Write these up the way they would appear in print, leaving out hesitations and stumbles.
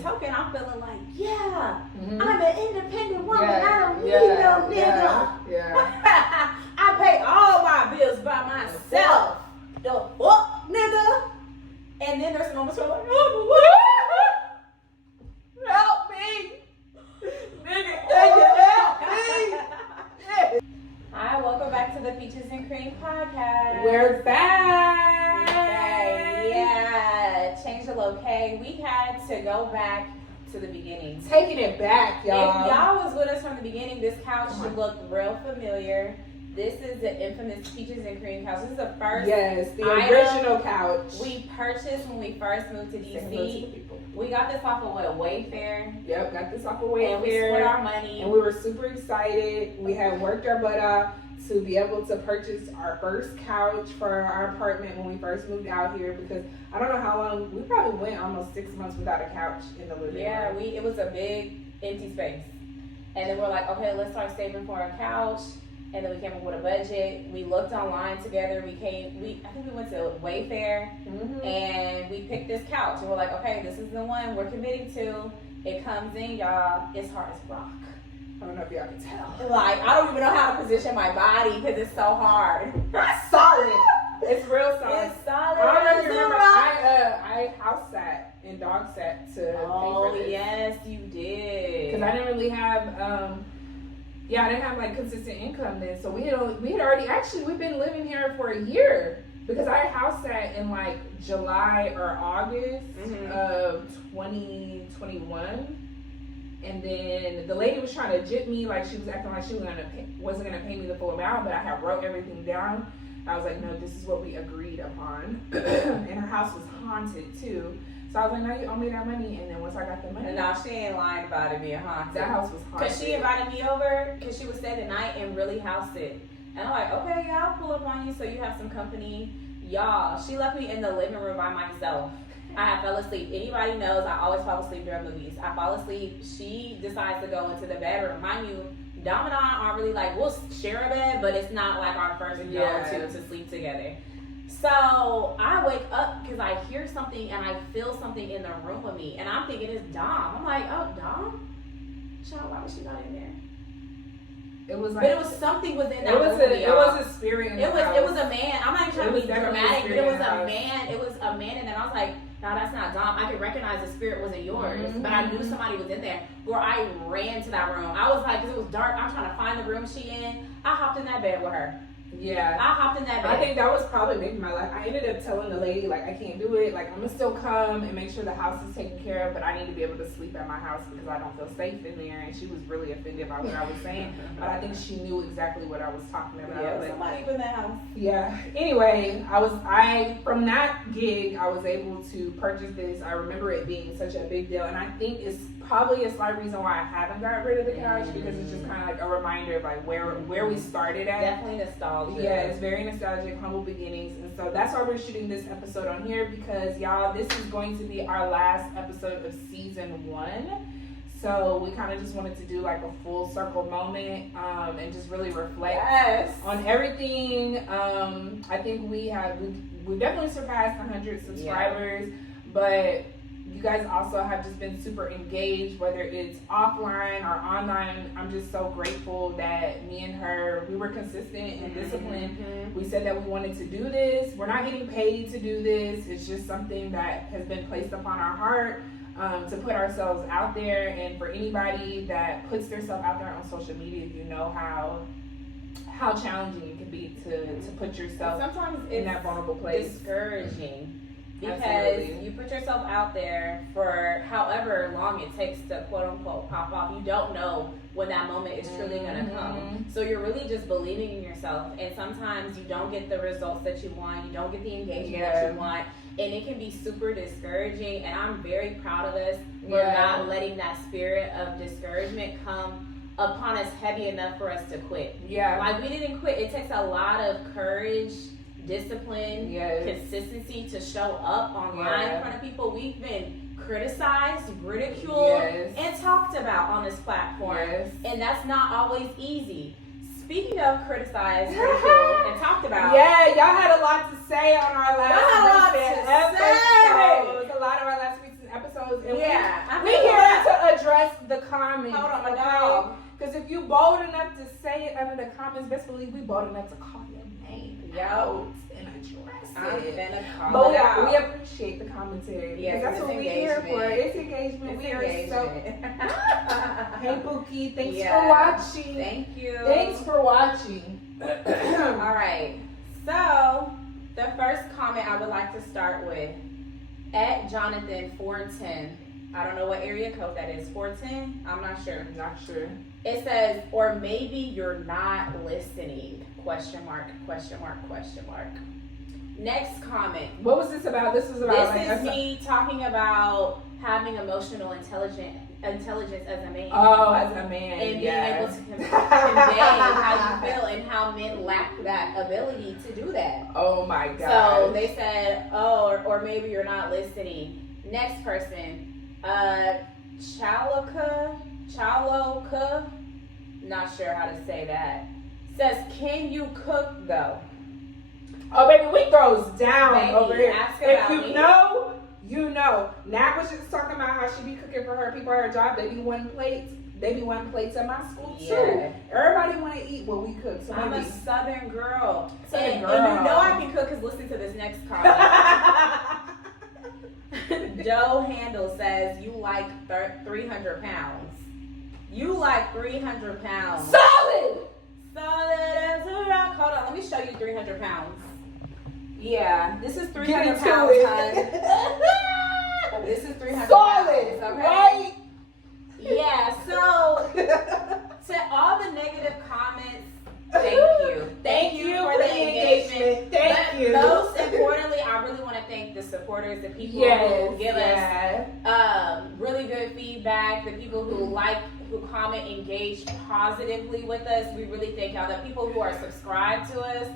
token, I'm feeling like, I'm an independent woman. I don't need no nigga. I pay all my bills by myself. The fuck, nigga? And then there's moments where I'm like, help me. Nigga, help me. Hi, welcome back to the Peaches and Cream podcast. We're back. Yeah, change the locale. We had to go back to the beginning. Taking it back, y'all. If y'all was with us from the beginning, this couch should look real familiar. This is the infamous Peaches and Cream couch. This is the first original couch we purchased when we first moved to DC. We got this off of Wayfair. Yep, got this off of Wayfair. And we split our money. And we were super excited. We had worked our butt off to be able to purchase our first couch for our apartment when we first moved out here, because I don't know how long, we probably went almost 6 months without a couch in the living room. Yeah, it was a big empty space. And then we're like, okay, let's start saving for a couch. And then we came up with a budget. We looked online together. I think we went to Wayfair and we picked this couch. And we're like, okay, this is the one we're committing to. It comes in, y'all. It's hard as rock. I don't know if y'all can tell. Like, I don't even know how to position my body because it's so hard. Solid. It's real solid. It's solid. I don't know if you remember, I house sat and dog sat to pay for this. Yes, you did. Because I didn't really have, I didn't have like consistent income then. So we had already, actually, we've been living here for a year. Because I house sat in like July or August of 2021. And then the lady was trying to jip me, like she was acting like she wasn't gonna pay me the full amount, but I had wrote everything down. I was like, no, this is what we agreed upon. And her house was haunted too. So I was like, no, you owe me that money. And then once I got the money. No, she ain't lying about it being haunted. That house was haunted. Because she invited me over because she would stay the night and really house sit. And I'm like, okay, yeah, I'll pull up on you so you have some company. Y'all, she left me in the living room by myself. I fell asleep. Anybody knows I always fall asleep during movies. I fall asleep. She decides to go into the bedroom. Mind you, Dom and I aren't really like, we'll share a bed, but it's not like our first go-to to sleep together. So I wake up because I hear something and I feel something in the room with me. And I'm thinking it's Dom. I'm like, oh, Dom? Child, why was she not in there? It was like, but it was something within that room. It was a spirit in the house. It was a man. I'm not even trying to be dramatic, but it was a man. It was a man, and then I was like, no, that's not Dom. I could recognize the spirit wasn't yours, but I knew somebody was in there. Where I ran to that room. I was like, because it was dark, I'm trying to find the room she in. I hopped in that bed with her. Yeah. I hopped in that bed. I think that was probably maybe my life. I ended up telling the lady, like, I can't do it. Like, I'm going to still come and make sure the house is taken care of, but I need to be able to sleep at my house because I don't feel safe in there. And she was really offended by what I was saying. But I think she knew exactly what I was talking about. Yeah, somebody in that house. Yeah. Anyway, from that gig, I was able to purchase this. I remember it being such a big deal. And I think it's probably a slight reason why I haven't got rid of the couch because it's just kind of like a reminder of like where we started at. Definitely nostalgia. Yeah, it's very nostalgic, humble beginnings. And so that's why we're shooting this episode on here because y'all, this is going to be our last episode of season 1. So we kind of just wanted to do like a full circle moment and just really reflect on everything. I think we definitely surpassed 100 subscribers, but you guys also have just been super engaged, whether it's offline or online. I'm just so grateful that me and her, we were consistent and disciplined. We said that we wanted to do this. We're not getting paid to do this. It's just something that has been placed upon our heart to put ourselves out there. And for anybody that puts themselves out there on social media, you know how challenging it can be to put yourself in that vulnerable place. Discouraging. Because Absolutely. you put yourself out there for however long it takes to quote unquote pop off. You don't know when that moment is truly going to come. So you're really just believing in yourself. And sometimes you don't get the results that you want. You don't get the engagement that you want. And it can be super discouraging. And I'm very proud of us for not letting that spirit of discouragement come upon us heavy enough for us to quit. Yeah. Like we didn't quit. It takes a lot of courage, discipline, consistency to show up online in front of people. We've been criticized, ridiculed, and talked about on this platform. And that's not always easy. Speaking of criticized, ridiculed, and talked about. Yeah, y'all had a lot to say on our last recent episodes. A lot of our last recent episodes. videos. And Yeah, we here to address the comments. Hold on, my dog. Because if you bold enough to say it under the comments, best believe we bold enough to call your name out and address it. But we appreciate the commentary. Yeah, that's what we're here for. It's engagement. It's we are engagement. Hey, Pookie, thanks for watching. Thank you. Thanks for watching. All right. So, the first comment I would like to start with, at Jonathan410. I don't know what area code that is. 410? I'm not sure. Not sure. It says, or maybe you're not listening. Question mark, question mark, question mark. Next comment. What was this about? This is about This is me talking about having emotional intelligence as a man. Oh, as a man. And being able to convey how you feel and how men lack that ability to do that. Oh my God. So they said, oh, or maybe you're not listening. Next person, Chaloka, not sure how to say that. Says, can you cook though? Oh, baby, we throws down Baby, over here. ask If about you me. know, you know. Nat was just talking about how she be cooking for her people at her job. They be wanting plates. They be wanting plates at my school too. Yeah. Everybody want to eat what we cook. So I'm maybe. a Southern girl. Southern And girl. you know I can cook because listen to this next comment. Joe Handle says, you like 300 pounds. You like 300 pounds. Solid. Solid as a rock. Hold on, let me show you 300 pounds. Yeah, this is 300 Get into pounds, it. hun. This is 300 Solid. pounds, okay? Right. Yeah, so to all the negative comments, thank you. Thank you for the engagement. Thank you. Most importantly, I really want to thank the supporters, the people who give us really good feedback, the people who who comment, engage positively with us. We really thank y'all. The people who are subscribed to us.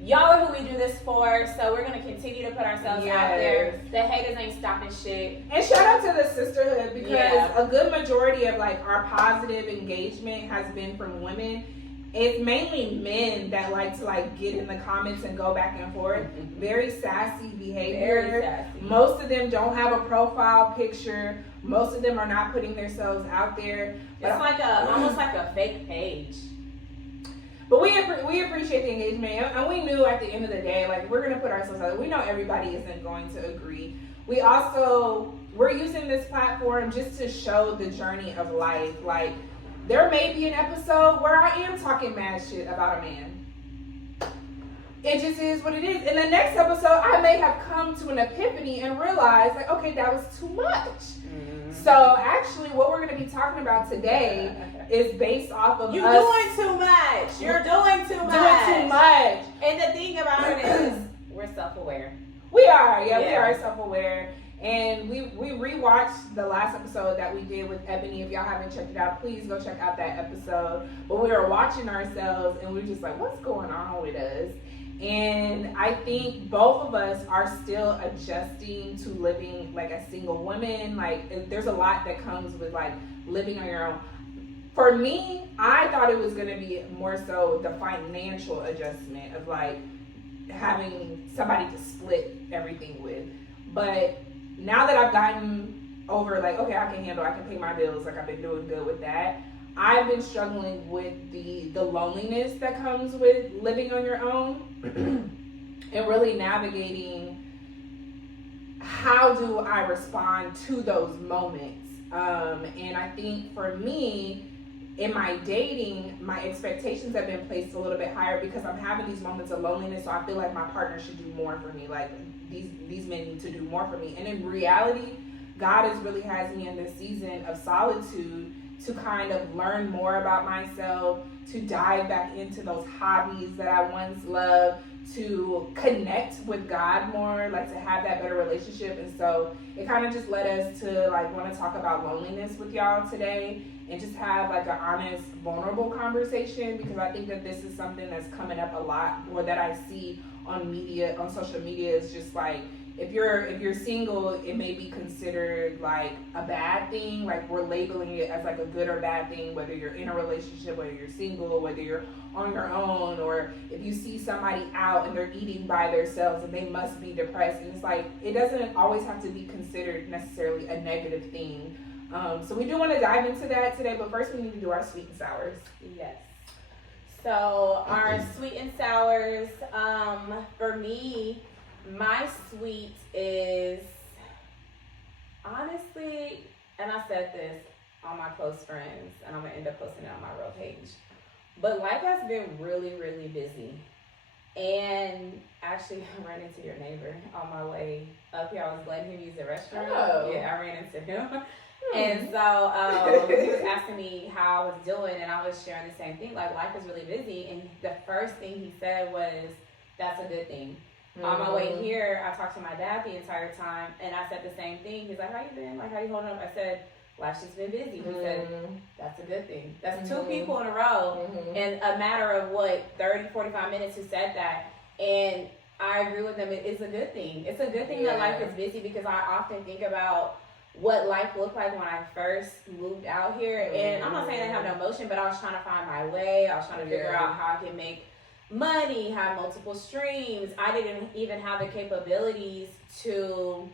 Y'all are who we do this for, so we're going to continue to put ourselves out there. The haters ain't stopping shit. And shout out to the sisterhood because a good majority of like our positive engagement has been from women. It's mainly men that like to like get in the comments and go back and forth. Very sassy behavior. Very sassy. Most of them don't have a profile picture. Most of them are not putting themselves out there. It's like almost like a fake page. But we appreciate the engagement, and we knew at the end of the day, like, we're gonna put ourselves out there. We know everybody isn't going to agree. We're using this platform just to show the journey of life. Like, there may be an episode where I am talking mad shit about a man. It just is what it is. In the next episode, I may have come to an epiphany and realized, like, okay, that was too much. Mm-hmm. So actually, what we're going to be talking about today is based off of You're us doing too much. You're doing too much. Doing too much. And the thing about it is, we're self-aware. We are, we are self-aware. And we rewatched the last episode that we did with Ebony. If y'all haven't checked it out, please go check out that episode. But we were watching ourselves and we were just like, what's going on with us? And I think both of us are still adjusting to living like a single woman. Like, there's a lot that comes with like living on your own. For me, I thought it was going to be more so the financial adjustment of like having somebody to split everything with. But now that I've gotten over like, okay, I can pay my bills, like I've been doing good with that. I've been struggling with the loneliness that comes with living on your own and really navigating how do I respond to those moments. And I think for me, in my dating, my expectations have been placed a little bit higher because I'm having these moments of loneliness. So I feel like my partner should do more for me. Like these men need to do more for me. And in reality, God really has me in this season of solitude to kind of learn more about myself, to dive back into those hobbies that I once loved, to connect with God more, like to have that better relationship. And so it kind of just led us to like want to talk about loneliness with y'all today and just have like an honest, vulnerable conversation, because I think that this is something that's coming up a lot, or that I see on social media is just like, if you're single, it may be considered like a bad thing. Like we're labeling it as like a good or bad thing, whether you're in a relationship, whether you're single, whether you're on your own, or if you see somebody out and they're eating by themselves and they must be depressed. And it's like, it doesn't always have to be considered necessarily a negative thing. So we do want to dive into that today, but first we need to do our sweet and sours. Yes. So our sweet and sours, for me, my sweet is honestly, and I said this on my close friends, and I'm gonna end up posting it on my real page, but life has been really, really busy. And actually, I ran into your neighbor on my way up here. I was letting him use the restroom. Oh. Yeah, I ran into him. And so he was asking me how I was doing, and I was sharing the same thing. Like, life is really busy. And the first thing he said was, that's a good thing. On my way here, I talked to my dad the entire time, and I said the same thing. He's like, how you been? Like, how you holding up? I said, life's just been busy. He said, that's a good thing. That's two people in a row in a matter of, 30, 45 minutes who said that. And I agree with them. It's a good thing. It's a good thing that life is busy, because I often think about what life looked like when I first moved out here. And I'm not saying I have no emotion, but I was trying to find my way. I was trying to figure out how I can make money, have multiple streams. I didn't even have the capabilities to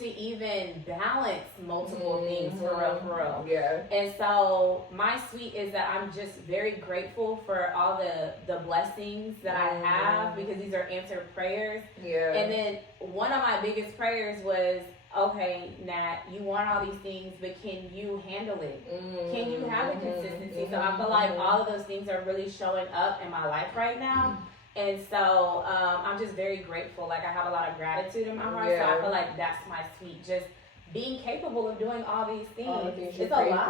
even balance multiple things for real. Yeah. And so my sweet is that I'm just very grateful for all the blessings that I have, because these are answered prayers. Yeah. And then one of my biggest prayers was, okay, Nat, you want all these things, but can you handle it? Can you have the consistency? So I feel like all of those things are really showing up in my life right now. And so I'm just very grateful. Like, I have a lot of gratitude in my heart. So I feel like that's my sweet. Just being capable of doing all these things. It's a lot.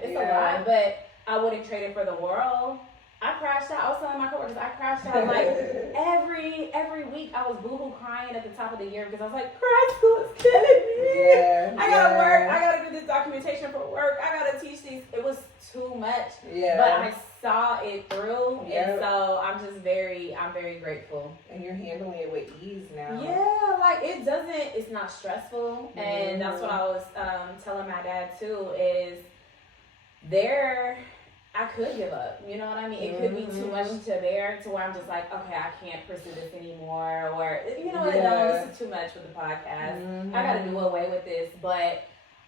It's a lot, but I wouldn't trade it for the world. I crashed out. I was telling my coworkers, I crashed out like every week. I was boohoo crying at the top of the year, because I was like, grad school is killing me. I gotta work. I gotta do this documentation for work. I gotta teach these. It was too much. But I saw it through, and so I'm very grateful. And you're handling it with ease now. Yeah, like it's not stressful, and that's what I was telling my dad too. Is I could give up, you know what I mean? It could be too much to bear, to where I'm just like, okay, I can't pursue this anymore, or, you know what, no, this is too much with the podcast. I gotta do away with this, but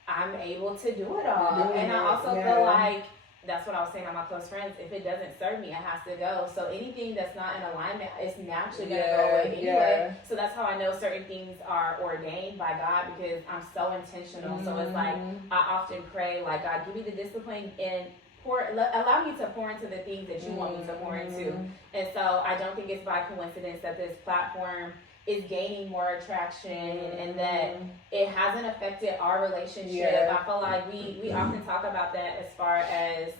I'm able to do it all. And I also feel like, that's what I was saying on my close friends, if it doesn't serve me, it has to go. So anything that's not in alignment is naturally gonna go away anyway. So that's how I know certain things are ordained by God, because I'm so intentional. So it's like, I often pray, like, God, give me the discipline and allow me to pour into the things that you want me to pour into. And so I don't think it's by coincidence that this platform is gaining more attraction, and that it hasn't affected our relationship. I feel like we often talk about that as far as,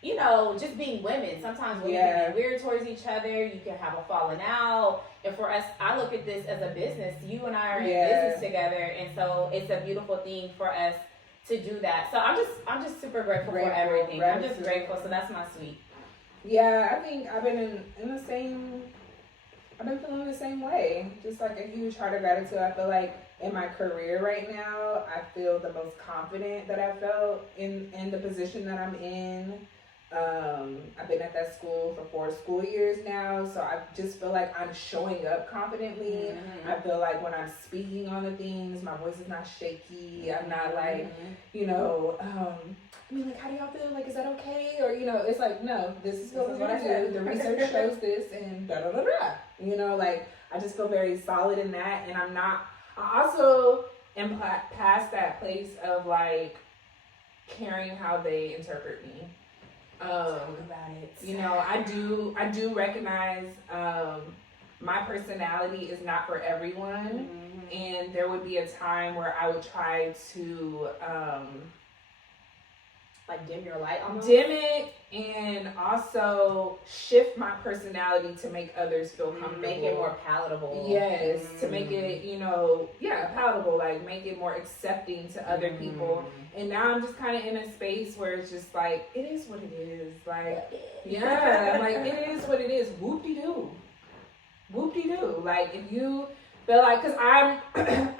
you know, just being women. Sometimes women can be weird towards each other. You can have a falling out. And for us, I look at this as a business. You and I are in business together. And so it's a beautiful thing for us to do that. So I'm just super grateful for everything. I'm just grateful. So that's my sweet. Yeah, I think I've been I've been feeling the same way. Just like a huge heart of gratitude. I feel like in my career right now, I feel the most confident that I've felt in the position that I'm in. I've been at that school for 4 school years now, so I just feel like I'm showing up confidently. I feel like when I'm speaking on the things, my voice is not shaky. I'm not like, you know, I mean, like, how do y'all feel? Like, is that okay? Or, you know, it's like, no, this is what I do. The research shows this, and da-da-da-da. You know, like, I just feel very solid in that, and I also am past that place of, like, caring how they interpret me. Talk about it. You know, I do recognize my personality is not for everyone, and there would be a time where I would try to like dim your light almost? Dim it, and also shift my personality to make others feel comfortable. Make it more palatable. Yes, to make it, you know, palatable, like make it more accepting to other people. And now I'm just kind of in a space where it's just like, it is what it is. Like, like, it is what it is. Whoop-de-doo. Whoop-de-doo. Like, if you feel like, because I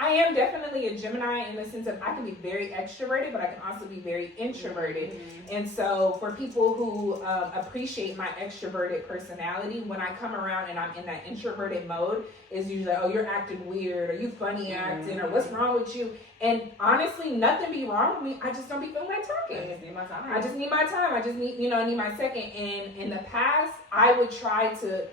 am definitely a Gemini in the sense of I can be very extroverted, but I can also be very introverted. Mm-hmm. And so for people who appreciate my extroverted personality, when I come around and I'm in that introverted mode, it's usually, oh, you're acting weird, or you funny acting, or what's wrong with you? And honestly, nothing be wrong with me. I just don't be feeling like talking. I just need my time. I just need my time. I just need, need my second. And in the past, I would try to,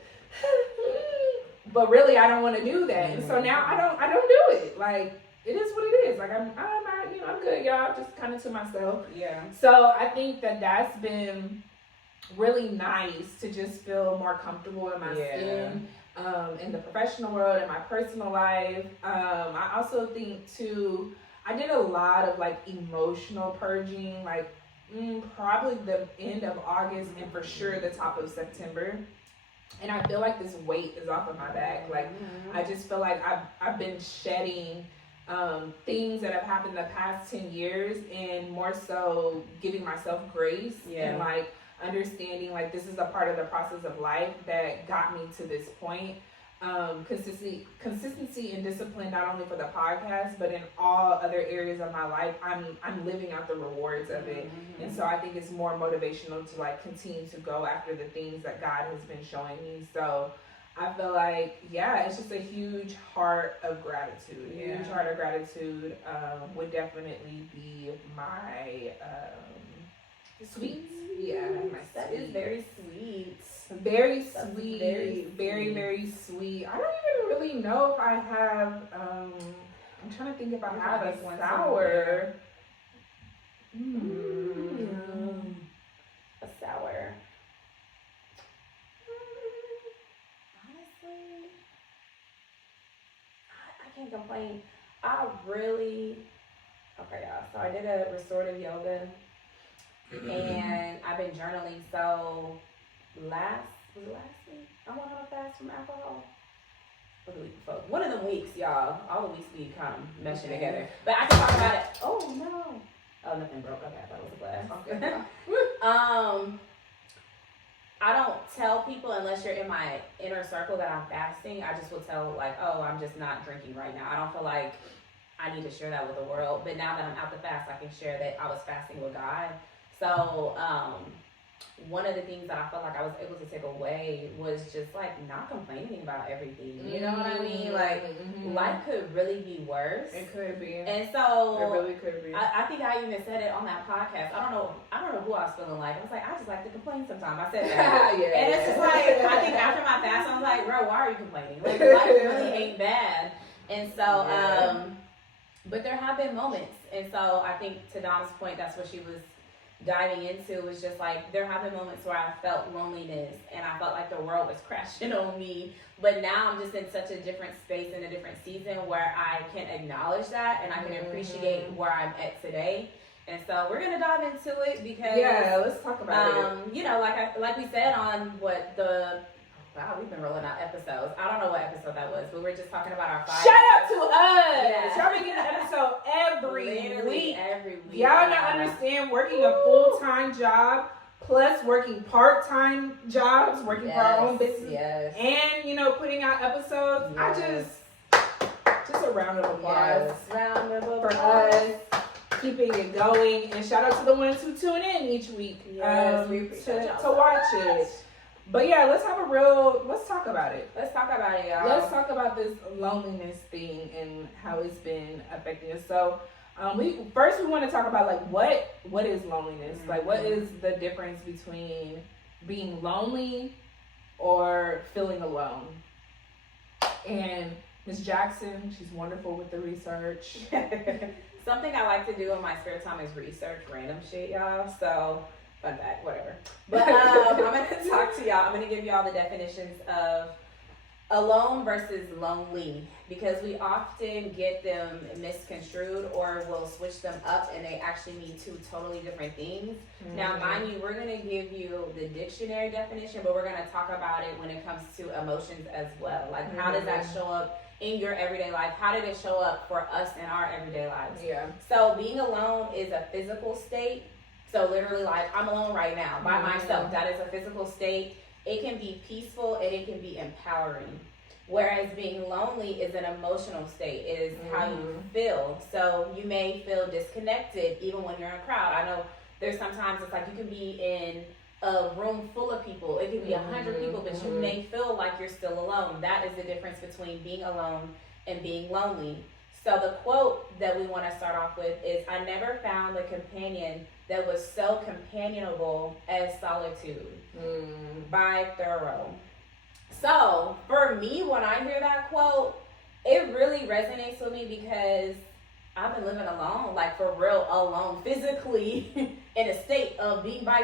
but really, I don't want to do that. And so now I don't do it. Like, it is what it is. Like, I'm good, y'all. Just kind of to myself. Yeah. So I think that's been really nice to just feel more comfortable in my skin, in the professional world, in my personal life. I also think too, I did a lot of like emotional purging, like probably the end of August and for sure the top of September. And I feel like this weight is off of my back. Like, I just feel like I've been shedding things that have happened the past 10 years, and more so giving myself grace and like understanding like this is a part of the process of life that got me to this point. Consistency and discipline, not only for the podcast, but in all other areas of my life, I'm living out the rewards of it. And so I think it's more motivational to like continue to go after the things that God has been showing me. So I feel like, it's just a huge heart of gratitude. Huge heart of gratitude would definitely be my sweets. Yeah, my That sweet. is very sweet. Very That's sweet. very Very sweet. I don't even really know if I have, I'm trying to think if I have a sour. A sour. Honestly, I can't complain. Okay, y'all. So I did a restorative yoga, and I've been journaling. So last week, I went on a fast from alcohol. Or the week before. One of them weeks, y'all. All the weeks be kind of meshing together. But I can talk about it. Oh no. Oh, nothing broke. Okay, I thought it was a glass. Okay. I don't tell people unless you're in my inner circle that I'm fasting. I just will tell like, oh, I'm just not drinking right now. I don't feel like I need to share that with the world. But now that I'm out the fast, I can share that I was fasting with God. So, one of the things that I felt like I was able to take away was just like not complaining about everything. You know what I mean? Like life could really be worse. It could be. And so it really could be. I think I even said it on that podcast. I don't know who I was feeling like. I was like, I just like to complain sometimes. I said that. And it's just like, I think after my fast, I was like, bro, why are you complaining? Like life really ain't bad. And so, but there have been moments. And so I think to Dom's point, that's what she was diving into, was just like there have been moments where I felt loneliness and I felt like the world was crashing on me, but now I'm just in such a different space, in a different season, where I can acknowledge that and I can appreciate where I'm at today. And so we're gonna dive into it because let's talk about it. You know, like we said on wow, we've been rolling out episodes. I don't know what episode that was, but we're just talking about our 5 Shout out to us. Yeah. Y'all been getting an episode every week. Every week. Y'all not understand working a full-time job plus working part-time jobs, working for our own business, and putting out episodes. Yes. I just a round of applause Round of for applause. us keeping it going, and shout out to the ones who tune in each week We appreciate y'all to watch it. But let's talk about it. Let's talk about it, y'all. Let's talk about this loneliness thing and how it's been affecting us. So, we want to talk about like what is loneliness? Like, what is the difference between being lonely or feeling alone? And Ms. Jackson, she's wonderful with the research. Something I like to do in my spare time is research random shit, y'all. So, fun fact, whatever. But I'm going to talk to y'all. I'm going to give y'all the definitions of alone versus lonely, because we often get them misconstrued or we'll switch them up and they actually mean two totally different things. Now, mind you, we're going to give you the dictionary definition, but we're going to talk about it when it comes to emotions as well. Like, how does that show up in your everyday life? How did it show up for us in our everyday lives? Yeah. So being alone is a physical state. So literally, like, I'm alone right now by myself. That is a physical state. It can be peaceful and it can be empowering. Whereas being lonely is an emotional state, it is how you feel. So you may feel disconnected even when you're in a crowd. I know there's sometimes it's like you can be in a room full of people. It could be 100 people, but you may feel like you're still alone. That is the difference between being alone and being lonely. So the quote that we want to start off with is, "I never found a companion that was so companionable as solitude," by Thoreau. So for me, when I hear that quote, it really resonates with me because I've been living alone, like for real alone, physically in a state of being by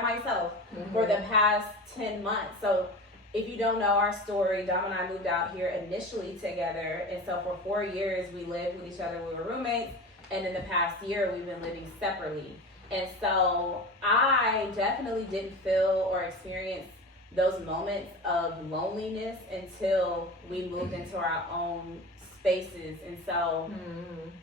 myself for the past 10 months. So if you don't know our story, Dom and I moved out here initially together. And so for 4 years, we lived with each other. We were roommates. And in the past year, we've been living separately. And so I definitely didn't feel or experience those moments of loneliness until we moved into our own spaces. And so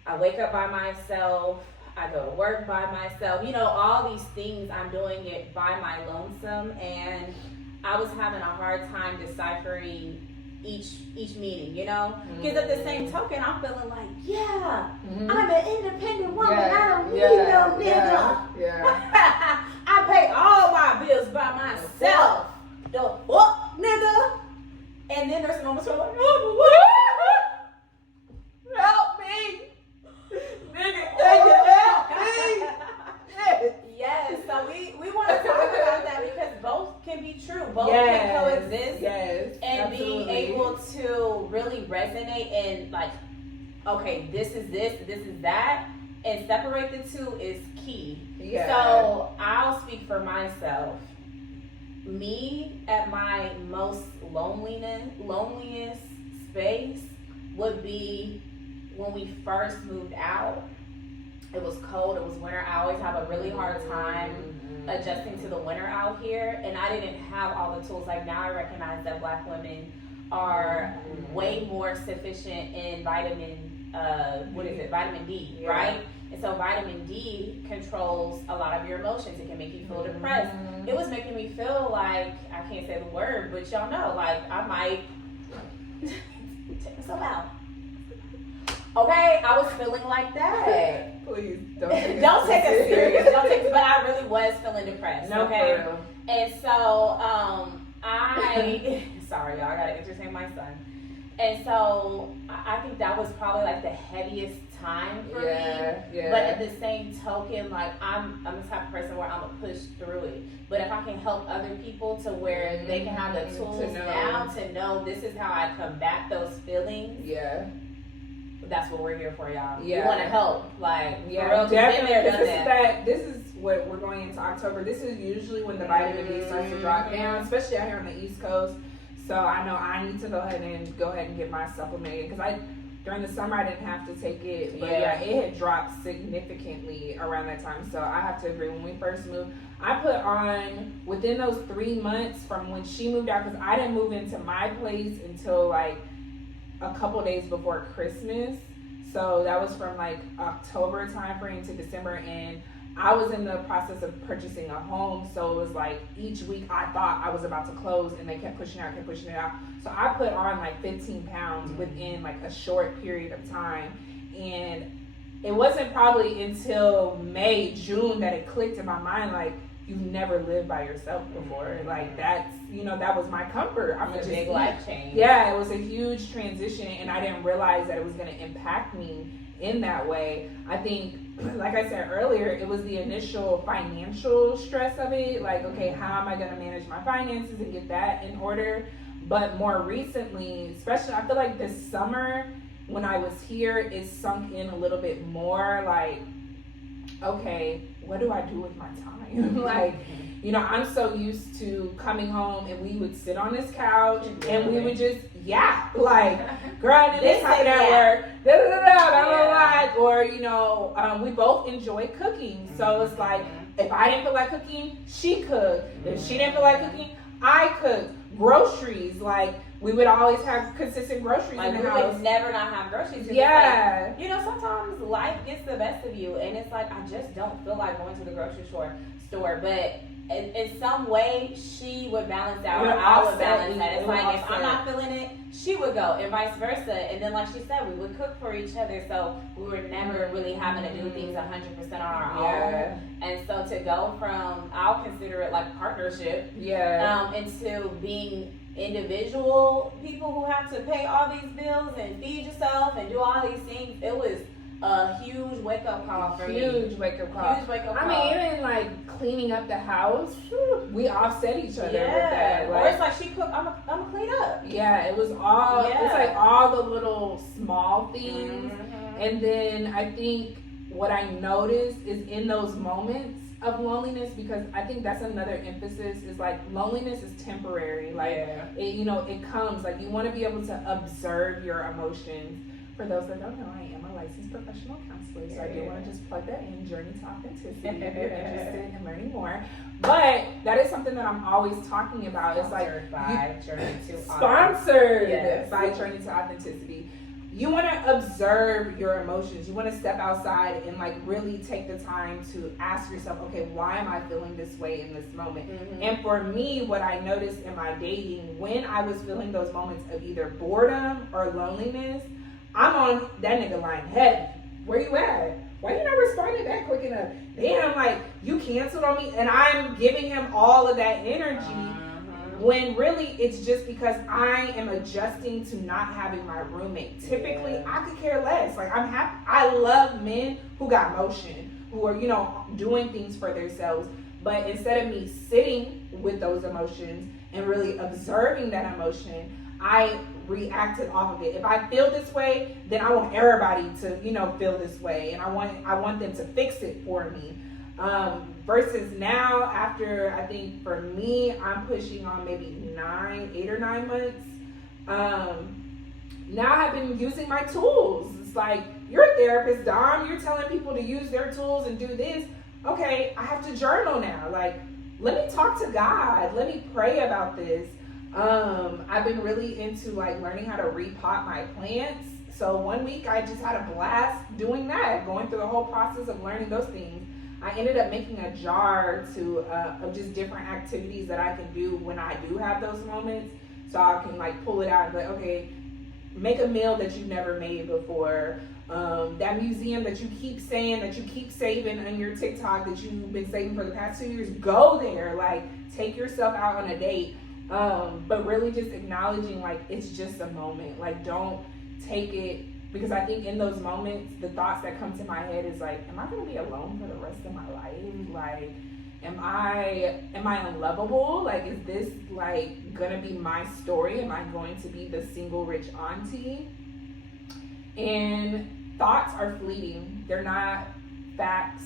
I wake up by myself, I go to work by myself, you know, all these things, I'm doing it by my lonesome. And I was having a hard time deciphering each meaning, you know, because at the same token, I'm feeling like, I'm an independent woman. I don't need no nigga. I pay all my bills by myself. The fuck, nigga. And then there's moments where I'm like, help me, nigga, help me. Yes, so we want to talk about that because both can be true. Both can coexist. And being able to really resonate and like, okay, this is this is that, and separate the two is key. So I'll speak for myself. Me at my most loneliest space would be when we first moved out. It was cold, it was winter. I always have a really hard time adjusting to the winter out here, and I didn't have all the tools. Like now I recognize that Black women are way more sufficient in vitamin D, right? And so vitamin D controls a lot of your emotions. It can make you feel depressed. It was making me feel like, I can't say the word, but y'all know, like I might take myself out. Okay, I was feeling like that. Please don't take us serious. But I really was feeling depressed. No, okay. for real. And so sorry y'all, I gotta entertain my son. And so I think that was probably like the heaviest time for me. But at the same token, like I'm the type of person where I'm gonna push through it. But if I can help other people to where they can have the tools now to know this is how I combat those feelings. That's what we're here for, y'all. We want to help. Like, for real, definitely. This is what we're going into October. This is usually when the vitamin D starts to drop down, especially out here on the East Coast. So I know I need to go ahead and get my supplement because during the summer I didn't have to take it, but it had dropped significantly around that time. So I have to agree. When we first moved, I put on within those 3 months from when she moved out, because I didn't move into my place until like a couple days before Christmas. So that was from like October time frame to December, and I was in the process of purchasing a home. So it was like each week I thought I was about to close, and they kept pushing it out. So I put on like 15 pounds within like a short period of time. And it wasn't probably until May, June that it clicked in my mind, like, you've never lived by yourself before. Like that's, that was my comfort. It's a big life change. Yeah, it was a huge transition, and I didn't realize that it was going to impact me in that way. I think, like I said earlier, it was the initial financial stress of it. Like, okay, how am I going to manage my finances and get that in order? But more recently, especially, I feel like this summer when I was here, it sunk in a little bit more. Like, okay, what do I do with my time? Like, I'm so used to coming home and we would sit on this couch and we would just yap, like, girl, this happened at work, or we both enjoy cooking. So it's like, if I didn't feel like cooking, she cooked. If she didn't feel like cooking, I cooked. Groceries, like we would always have consistent groceries Like, in we the house. would never not have groceries. 'Cause Yeah. it's like, you know, sometimes life gets the best of you, and it's like, I just don't feel like going to the grocery store. But in some way, she would balance out, or I would balance that. It's like, if I'm not feeling it, she would go, and vice versa. And then, like she said, we would cook for each other, so we were never really having to do things 100% on our own. And so to go from, I'll consider it like partnership, into being individual people who have to pay all these bills and feed yourself and do all these things, it was a huge wake up call for me. Huge wake up call. I mean, even like cleaning up the house, we offset each other with that. Like, or it's like she cooked, I'm gonna clean up. Yeah, it was all. It's like all the little small things, and then I think what I noticed is in those moments of loneliness, because I think that's another emphasis, is like loneliness is temporary. Like it, you know, it comes. Like you want to be able to observe your emotions. For those that don't know, I am a licensed professional counselor, so I do want to just plug that in, Journey to Authenticity, if you're interested in learning more. But that is something that I'm always talking about. It's like sponsored by Journey to Authenticity. You want to observe your emotions. You want to step outside and like really take the time to ask yourself, okay, why am I feeling this way in this moment? And for me, what I noticed in my dating, when I was feeling those moments of either boredom or loneliness, I'm on that nigga line heavy. Where you at? Why you not responding back quick enough? Damn, like you canceled on me, and I'm giving him all of that energy. When really it's just because I am adjusting to not having my roommate. Typically, I could care less. Like I'm happy. I love men who got motion, who are, you know, doing things for themselves. But instead of me sitting with those emotions and really observing that emotion, I reacted off of it. If I feel this way, then I want everybody to, you know, feel this way, and I want them to fix it for me. Versus now, after I think for me, I'm pushing on maybe 8 or 9 months. Now I've been using my tools. It's like, you're a therapist, Dom. You're telling people to use their tools and do this. Okay, I have to journal now. Like, let me talk to God. Let me pray about this. I've been really into like learning how to repot my plants. So one week I just had a blast doing that, going through the whole process of learning those things. I ended up making a jar of just different activities that I can do when I do have those moments. So I can like pull it out and be like, okay, make a meal that you've never made before. That museum that you keep saying, that you keep saving on your TikTok, that you've been saving for the past 2 years, go there. Like, take yourself out on a date. But really just acknowledging like it's just a moment. Like, don't take it, because I think in those moments the thoughts that come to my head is like, am I gonna be alone for the rest of my life? Like, am I unlovable? Like, is this like gonna be my story? Am I going to be the single rich auntie? And thoughts are fleeting. They're not facts.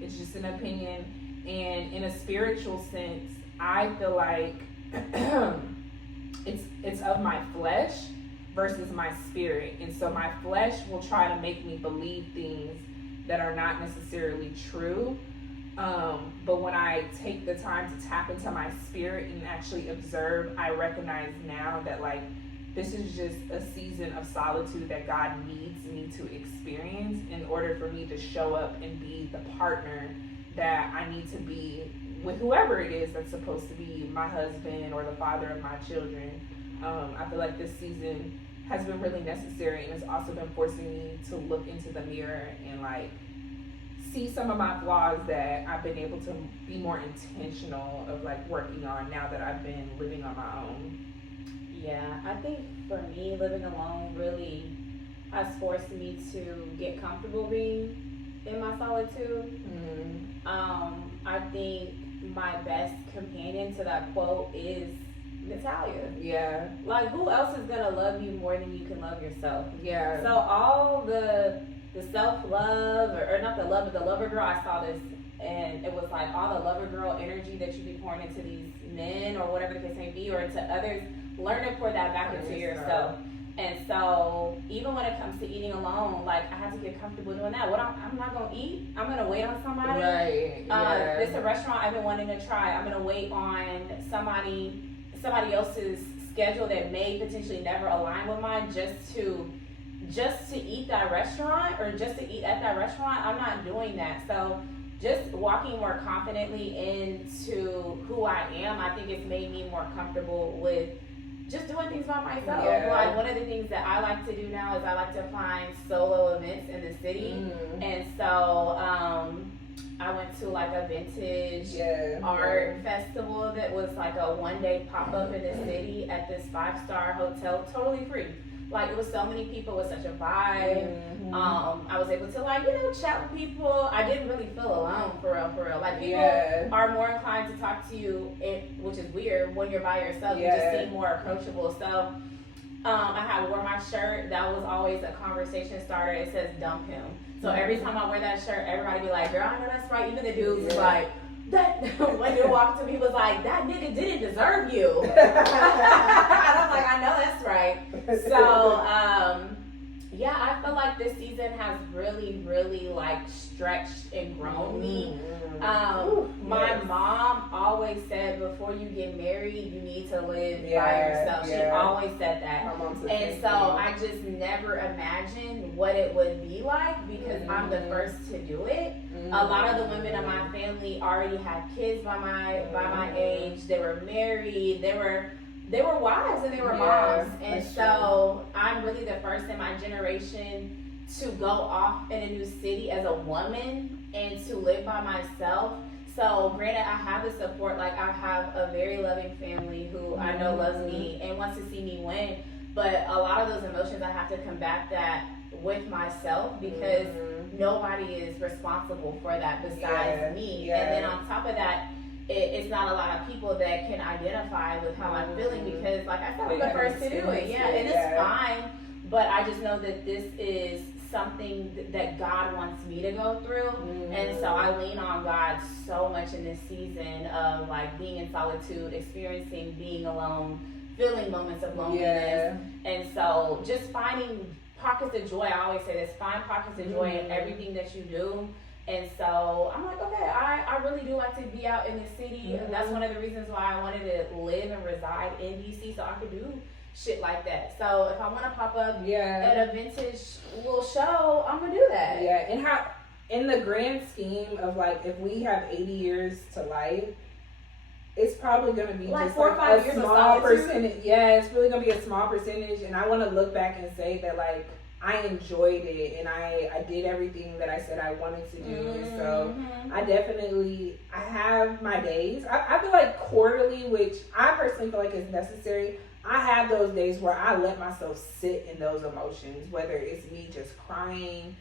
It's just an opinion. And in a spiritual sense, I feel like it's of my flesh versus my spirit. And so my flesh will try to make me believe things that are not necessarily true. But when I take the time to tap into my spirit and actually observe, I recognize now that like this is just a season of solitude that God needs me to experience in order for me to show up and be the partner that I need to be with whoever it is that's supposed to be my husband or the father of my children. I feel like this season has been really necessary, and it's also been forcing me to look into the mirror and like see some of my flaws that I've been able to be more intentional of like working on now that I've been living on my own. Yeah, I think for me, living alone really has forced me to get comfortable being in my solitude. I think my best companion to that quote is Natalia. Yeah. Like, who else is gonna love you more than you can love yourself? Yeah. So all the self-love, or not the love, but the lover girl, I saw this, and it was like all the lover girl energy that you be pouring into these men or whatever the case may be, or into others, learn to pour that back into yourself. And so even when it comes to eating alone, like I have to get comfortable doing that. What I'm not gonna eat. I'm gonna wait on somebody. Right. This is a restaurant I've been wanting to try. I'm gonna wait on somebody somebody else's schedule that may potentially never align with mine just to eat that restaurant or just to eat at that restaurant. I'm not doing that. So just walking more confidently into who I am, I think it's made me more comfortable with just doing things by myself. Yeah. Like one of the things that I like to do now is I like to find solo events in the city. And so I went to like a vintage art festival that was like a one-day pop-up in the city at this 5-star hotel, totally free. Like it was so many people, it was such a vibe. I was able to like, chat with people. I didn't really feel alone for real. Like people are more inclined to talk to you, which is weird when you're by yourself. You just seem more approachable. So I had wore my shirt. That was always a conversation starter. It says dump him. So every time I wear that shirt, everybody be like, girl, I know that's right. Even the dudes was like, that when they walked to me was like, that nigga didn't deserve you. And I'm like, I know that's right. So yeah, I feel like this season has really, really like stretched and grown me. My mom always said before you get married, you need to live by yourself. She always said that. And so I just never imagined what it would be like because I'm the first to do it. A lot of the women in my family already had kids by my age. They were married. They were wives and they were moms. And so I'm really the first in my generation to go off in a new city as a woman and to live by myself. So granted, I have the support. Like I have a very loving family who I know loves me and wants to see me win. But a lot of those emotions, I have to combat that with myself because nobody is responsible for that besides me. And then on top of that, it's not a lot of people that can identify with how I'm feeling because, like I said, I'm the first to do it. And it's fine. But I just know that this is something that God wants me to go through. And so I lean on God so much in this season of like being in solitude, experiencing being alone, feeling moments of loneliness. And so just finding pockets of joy. I always say this, find pockets of joy in everything that you do. And so I'm like, okay, I really do like to be out in the city. And that's one of the reasons why I wanted to live and reside in DC so I could do shit like that. So if I want to pop up at a vintage little show, I'm gonna do that. And how in the grand scheme of like if we have 80 years to life, it's probably gonna be like just 4 or 5 like years a small percentage. percentage. It's really gonna be a small percentage, and I want to look back and say that like I enjoyed it and I did everything that I said I wanted to do. And so I have my days. I feel like quarterly, which I personally feel like is necessary. I have those days where I let myself sit in those emotions, whether it's me just crying,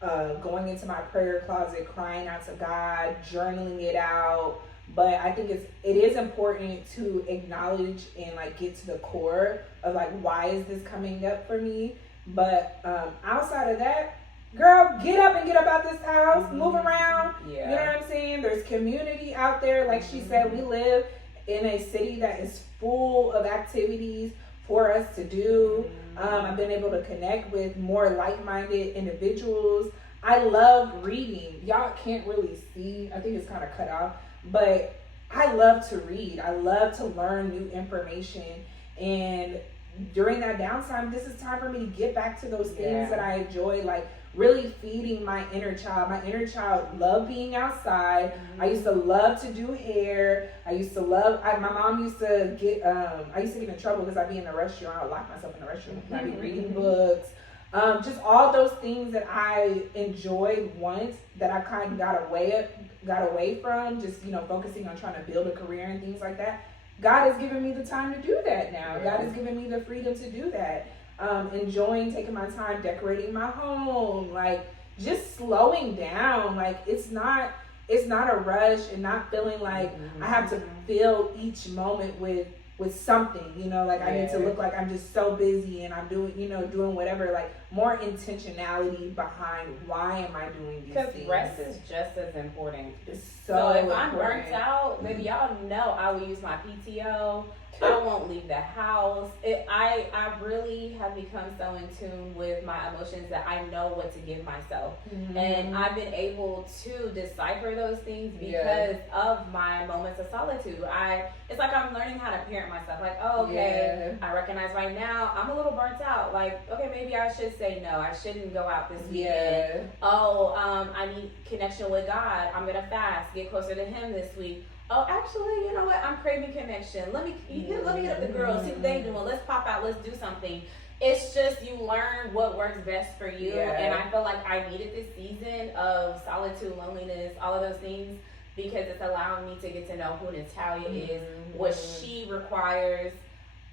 going into my prayer closet, crying out to God, journaling it out. But I think it is important to acknowledge and like get to the core of like, why is this coming up for me? But outside of that, girl, get up out this house, move around. You know what I'm saying? There's community out there. Like she said, we live in a city that is full of activities for us to do. I've been able to connect with more like-minded individuals. I love reading. Y'all can't really see. I think it's kind of cut off. But I love to read. I love to learn new information. And during that downtime, this is time for me to get back to those things that I enjoy, like really feeding my inner child. My inner child loved being outside. I used to love to do hair. I used to love, my mom used to get, I used to get in trouble because I'd be in the restroom. I would lock myself in the restroom. I'd be reading books. Just all those things that I enjoyed once that I kind of got away from, just, focusing on trying to build a career and things like that. God has given me the time to do that now. God has given me the freedom to do that. Enjoying taking my time, decorating my home, like just slowing down. Like it's not a rush and not feeling like I have to fill each moment with something, like I need to look like I'm just so busy and I'm doing, doing whatever, like more intentionality behind why am I doing these things. Because rest is just as important. It's so if important. I'm burnt out, maybe y'all know I will use my PTO I won't leave the house. I really have become so in tune with my emotions that I know what to give myself. Mm-hmm. And I've been able to decipher those things because of my moments of solitude. It's like I'm learning how to parent myself. Like, oh, okay, I recognize right now I'm a little burnt out. Like, okay, maybe I should say no. I shouldn't go out this weekend. Oh, I need connection with God. I'm gonna fast, get closer to Him this week. Oh, actually, you know what? I'm craving connection. Let me hit up the girls, see what they doing. Let's pop out. Let's do something. It's just you learn what works best for you. And I feel like I needed this season of solitude, loneliness, all of those things, because it's allowing me to get to know who Natalia is, what she requires,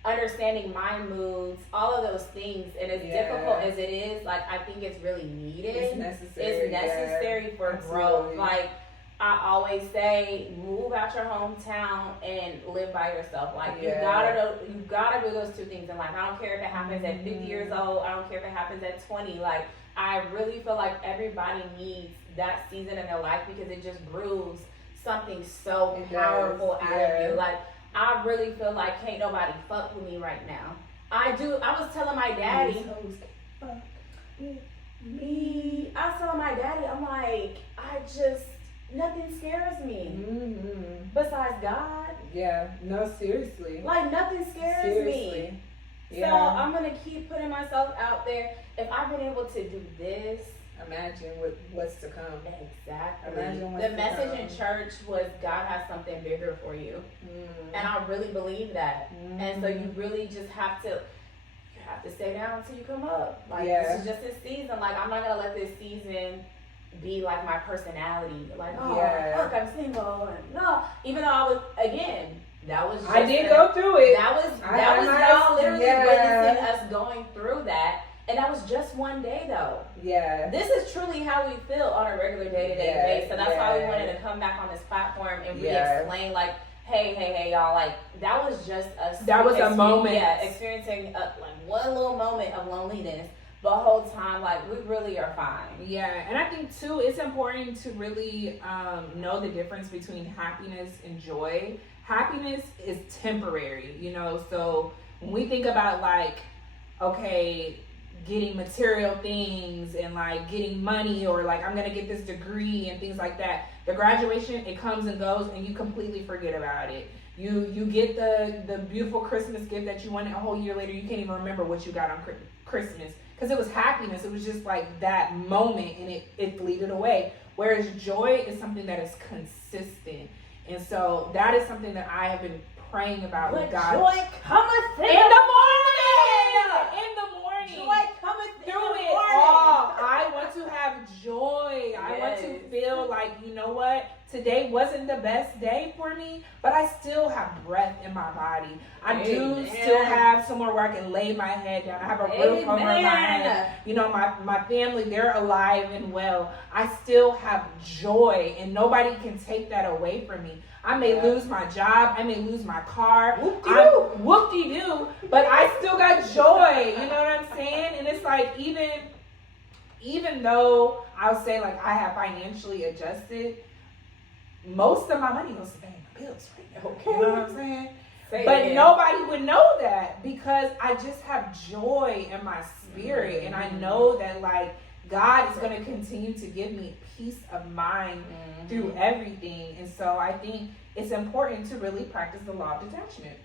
understanding my moods, all of those things. And as difficult as it is, like, I think it's really needed. It's necessary. It's necessary for growth. Like, I always say, move out your hometown and live by yourself. Like, you gotta do those two things in life. I don't care if it happens at 50 years old. I don't care if it happens at 20. Like, I really feel like everybody needs that season in their life because it just brews something so powerful out of you. Like, I really feel like can't nobody fuck with me right now. I was telling my daddy. I was telling my daddy, I'm like, nothing scares me besides God. Yeah, no, seriously. Like, nothing scares me. Yeah. So I'm going to keep putting myself out there. If I've been able to do this. Imagine what's to come. Exactly. Imagine what's the message in church was God has something bigger for you. And I really believe that. And so you really just have to stay down until you come up. Like, this is just this season. Like, I'm not going to let this season be like my personality, like, fuck, I'm single, and no, even though I was, again, that was just I did go through it. That was y'all literally witnessing us going through that, and that was just one day though. This is truly how we feel on a regular day-to-day basis. So that's why we wanted to come back on this platform and really explain, like, hey, y'all, like, that was just us. That was a moment. Experiencing like one little moment of loneliness. The whole time, like, we really are fine. Yeah, and I think too, it's important to really know the difference between happiness and joy. Happiness is temporary, you know. So when we think about, like, okay, getting material things and like getting money, or like I'm gonna get this degree and things like that, the graduation, it comes and goes, and you completely forget about it. You get the beautiful Christmas gift that you wanted, a whole year later you can't even remember what you got on Christmas. Because it was happiness. It was just like that moment, and it fleeted away. Whereas joy is something that is consistent. And so that is something that I have been praying about with God. Joy cometh in the morning! In the morning. Joy cometh through it all. I want to have joy. I want to feel like, you know what? Today wasn't the best day for me, but I still have breath in my body. I do still have somewhere where I can lay my head down. I have a roof over my head. You know, my family, they're alive and well. I still have joy, and nobody can take that away from me. I may lose my job. I may lose my car. Whoop-de-doo. But I still got joy. You know what I'm saying? And it's like, even though I'll say, like, I have financially adjusted, most of my money goes to paying my bills right now. Okay. You know what I'm saying? But nobody would know that because I just have joy in my spirit. And I know that, like, God is going to continue to give me peace of mind through everything. And so I think it's important to really practice the law of detachment.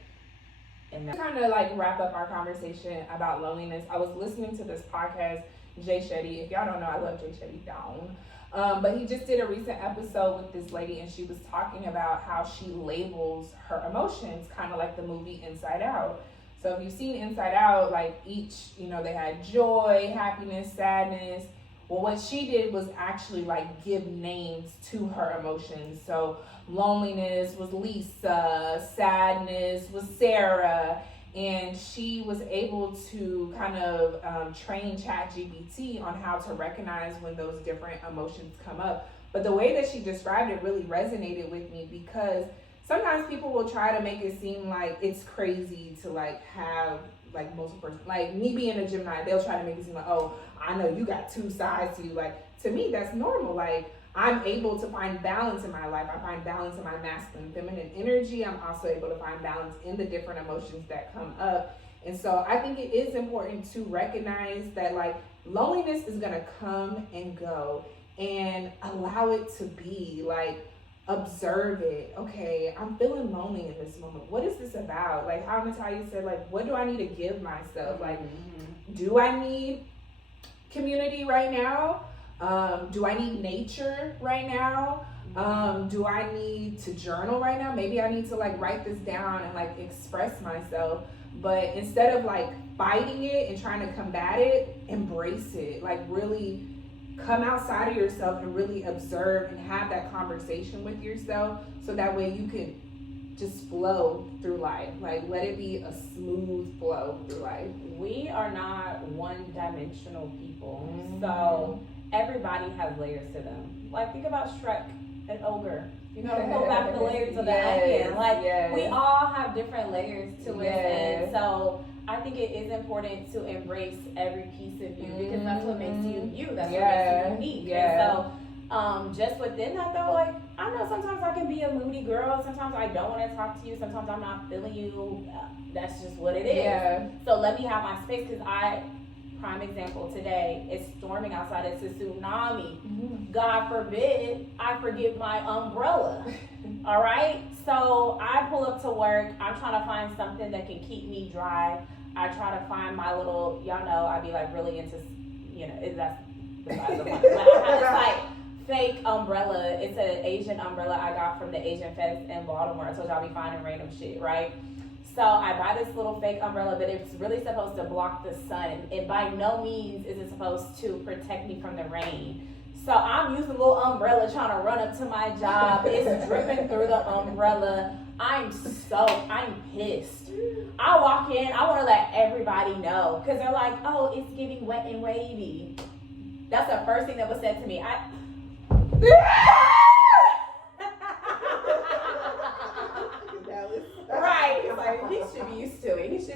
And to kind of like wrap up our conversation about loneliness, I was listening to this podcast, Jay Shetty. If y'all don't know, I love Jay Shetty down. But he just did a recent episode with this lady, and she was talking about how she labels her emotions, kind of like the movie Inside Out. So if you've seen Inside Out, like each, you know, they had joy, happiness, sadness. Well, what she did was actually like give names to her emotions. So loneliness was Lisa, sadness was Sarah, and she was able to kind of train ChatGPT on how to recognize when those different emotions come up. But the way that she described it really resonated with me, because sometimes people will try to make it seem like it's crazy to like have like multiple person, like me being a Gemini, they'll try to make it seem like, oh, I know you got two sides to you. Like, to me, that's normal. Like, I'm able to find balance in my life. I find balance in my masculine, feminine energy. I'm also able to find balance in the different emotions that come up. And so I think it is important to recognize that like loneliness is going to come and go, and allow it to be. Like, observe it. Okay, I'm feeling lonely in this moment. What is this about? Like how Natalia said, like, what do I need to give myself? Like, do I need community right now? Do I need nature right now? Do I need to journal right now? Maybe I need to like write this down and like express myself. But instead of like fighting it and trying to combat it, embrace it. Like really come outside of yourself and really observe and have that conversation with yourself, so that way you can just flow through life. Like let it be a smooth flow through life. We are not one-dimensional people. So everybody has layers to them. Like think about Shrek and Ogre. You gotta pull back the layers of the onion. Like we all have different layers to it. And so I think it is important to embrace every piece of you, because that's what makes you you. That's what makes you unique. And so just within that though, like I know sometimes I can be a moody girl. Sometimes I don't want to talk to you. Sometimes I'm not feeling you. That's just what it is. So let me have my space, because prime example today, it's storming outside. It's a tsunami. God forbid I forget my umbrella. All right, so I pull up to work. I'm trying to find something that can keep me dry. I try to find my little, y'all know I be like really into, that's besides the point. But I have this like fake umbrella. It's an Asian umbrella I got from the Asian Fest in Baltimore. I told y'all I be finding random shit, right? So I buy this little fake umbrella, but it's really supposed to block the sun. And by no means is it supposed to protect me from the rain. So I'm using a little umbrella trying to run up to my job. It's dripping through the umbrella. I'm pissed. I walk in, I want to let everybody know, because they're like, oh, it's getting wet and wavy. That's the first thing that was said to me. Right. It's like, he should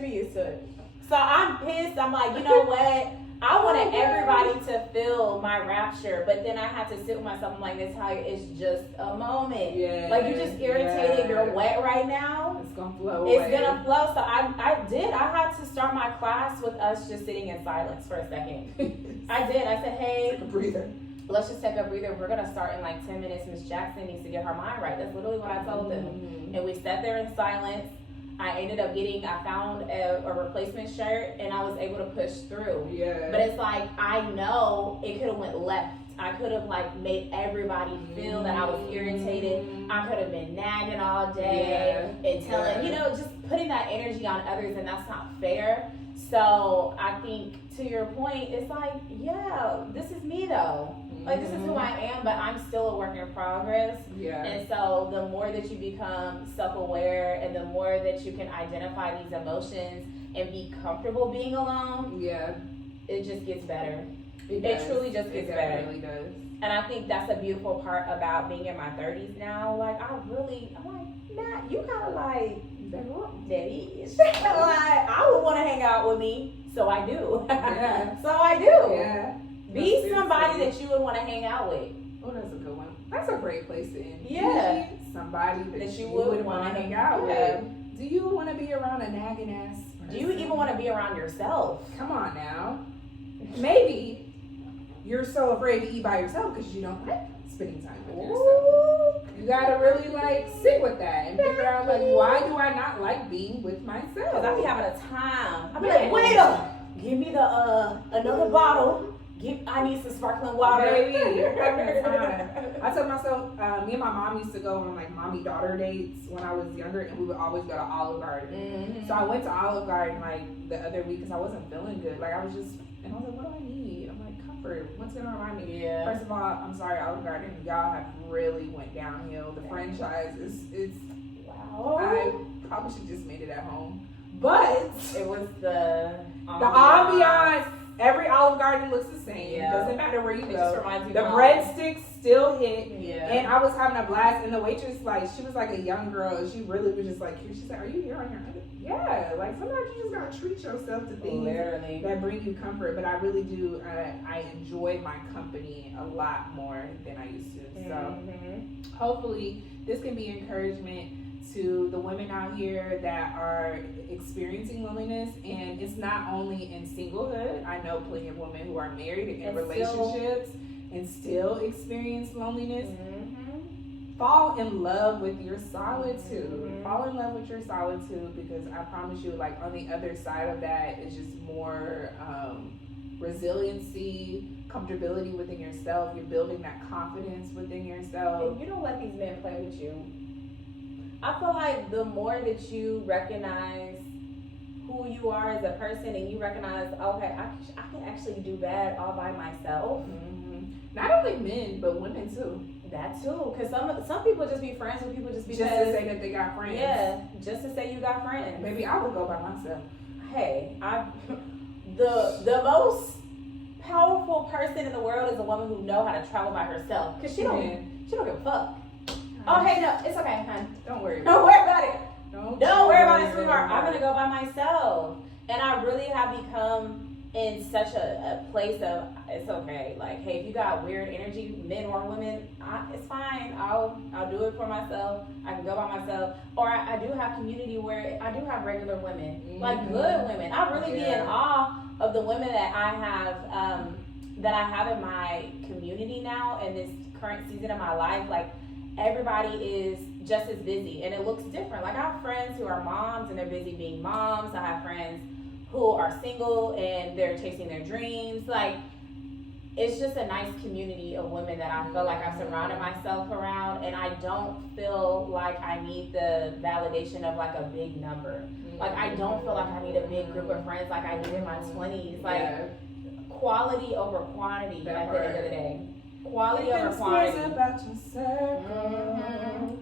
be used to it. So I'm pissed. I'm like, you know what? I wanted everybody to feel my rapture, but then I had to sit with myself. I'm like, Natalia, it's just a moment. Like, you just irritated. You're wet right now. It's gonna flow. It's gonna flow. So I had to start my class with us just sitting in silence for a second. I did. I said, hey, take a breather. Let's just take a breather. We're gonna start in like 10 minutes. Miss Jackson needs to get her mind right. That's literally what I told them. And we sat there in silence. I found a replacement shirt, and I was able to push through. But it's like, I know it could have went left. I could have like made everybody feel that I was irritated. I could have been nagging all day and telling, just putting that energy on others, and that's not fair. So I think to your point, it's like, this is me though. Like, this is who I am, but I'm still a work in progress. And so the more that you become self-aware, and the more that you can identify these emotions and be comfortable being alone, it just gets better. It truly just gets better. It really does. And I think that's a beautiful part about being in my 30s now. Like, I'm like, Matt, you kind of like, daddy. Like, I would want to hang out with me, so I do. So I do. Be somebody that you would want to hang out with. Oh, that's a good one. That's a great place to end. Somebody that you would want to hang out with. Do you want to be around a nagging ass person? Do you even want to be around yourself? Come on now. Maybe you're so afraid to eat by yourself because you don't like spending time with yourself. You gotta really like sit with that and figure out like, why do I not like being with myself? Because I be having a time. I be like, wait up, give me the another bottle. I need some sparkling water. Baby, you're having a time. I told myself, me and my mom used to go on like mommy-daughter dates when I was younger, and we would always go to Olive Garden. So I went to Olive Garden like the other week because I wasn't feeling good. Like I was like, what do I need? I'm like, comfort. What's gonna remind me? First of all, I'm sorry, Olive Garden, y'all have really went downhill. The franchise it's wow. I probably should just made it at home, but it was the ambiance. Every Olive Garden looks the same. Yeah. Doesn't matter where you It go. just reminds me The of mom. breadsticks still hit. Yeah. And I was having a blast. And the waitress, like, she was like a young girl. And she really was just like, she's like, are you here on your own? Yeah. Like, sometimes you just gotta treat yourself to things Literally. that bring you comfort. But I really do. I enjoy my company a lot more than I used to. So hopefully this can be encouragement to the women out here that are experiencing loneliness. And it's not only in singlehood. I know plenty of women who are married and in And relationships and still experience loneliness. Fall in love with your solitude. Fall in love with your solitude, because I promise you, like, on the other side of that is just more resiliency, comfortability within yourself. You're building that confidence within yourself. And you don't let these men play with you. I feel like the more that you recognize who you are as a person, and you recognize, okay, I can actually do bad all by myself. Not only men, but women too. That too, because some people just be friends with people just because. Just to say that they got friends. Yeah, just to say you got friends. Maybe I would go by myself. Hey, the most powerful person in the world is a woman who know how to travel by herself, because she don't give a fuck. Oh, hey, no, it's okay, hon. Don't worry. Don't worry about it. Don't worry about it, worry sweetheart. about I'm gonna go by myself. And I really have become in such a place of, it's okay. Like, hey, if you got weird energy, men or women, it's fine. I'll do it for myself. I can go by myself. Or I do have community where I do have regular women, like good women. I really be in awe of the women that I have in my community now in this current season of my life. Like, everybody is just as busy, and it looks different. Like, I have friends who are moms and they're busy being moms. I have friends who are single and they're chasing their dreams. Like, it's just a nice community of women that I feel like I've surrounded myself around, and I don't feel like I need the validation of like a big number. Like, I don't feel like I need a big group of friends like I did in my 20s. Like, quality over quantity at the end of the day. Quality over quantity. About your circle.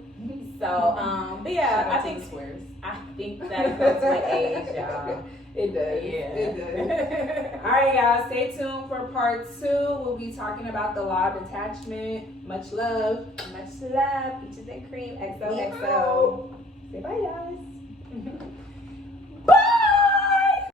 So, but yeah, I think that comes with age, y'all. It does. Yeah. It does. All right, y'all. Stay tuned for part 2. We'll be talking about the law of attachment. Much love. Much love. Peaches and cream. XOXO. Say bye, guys.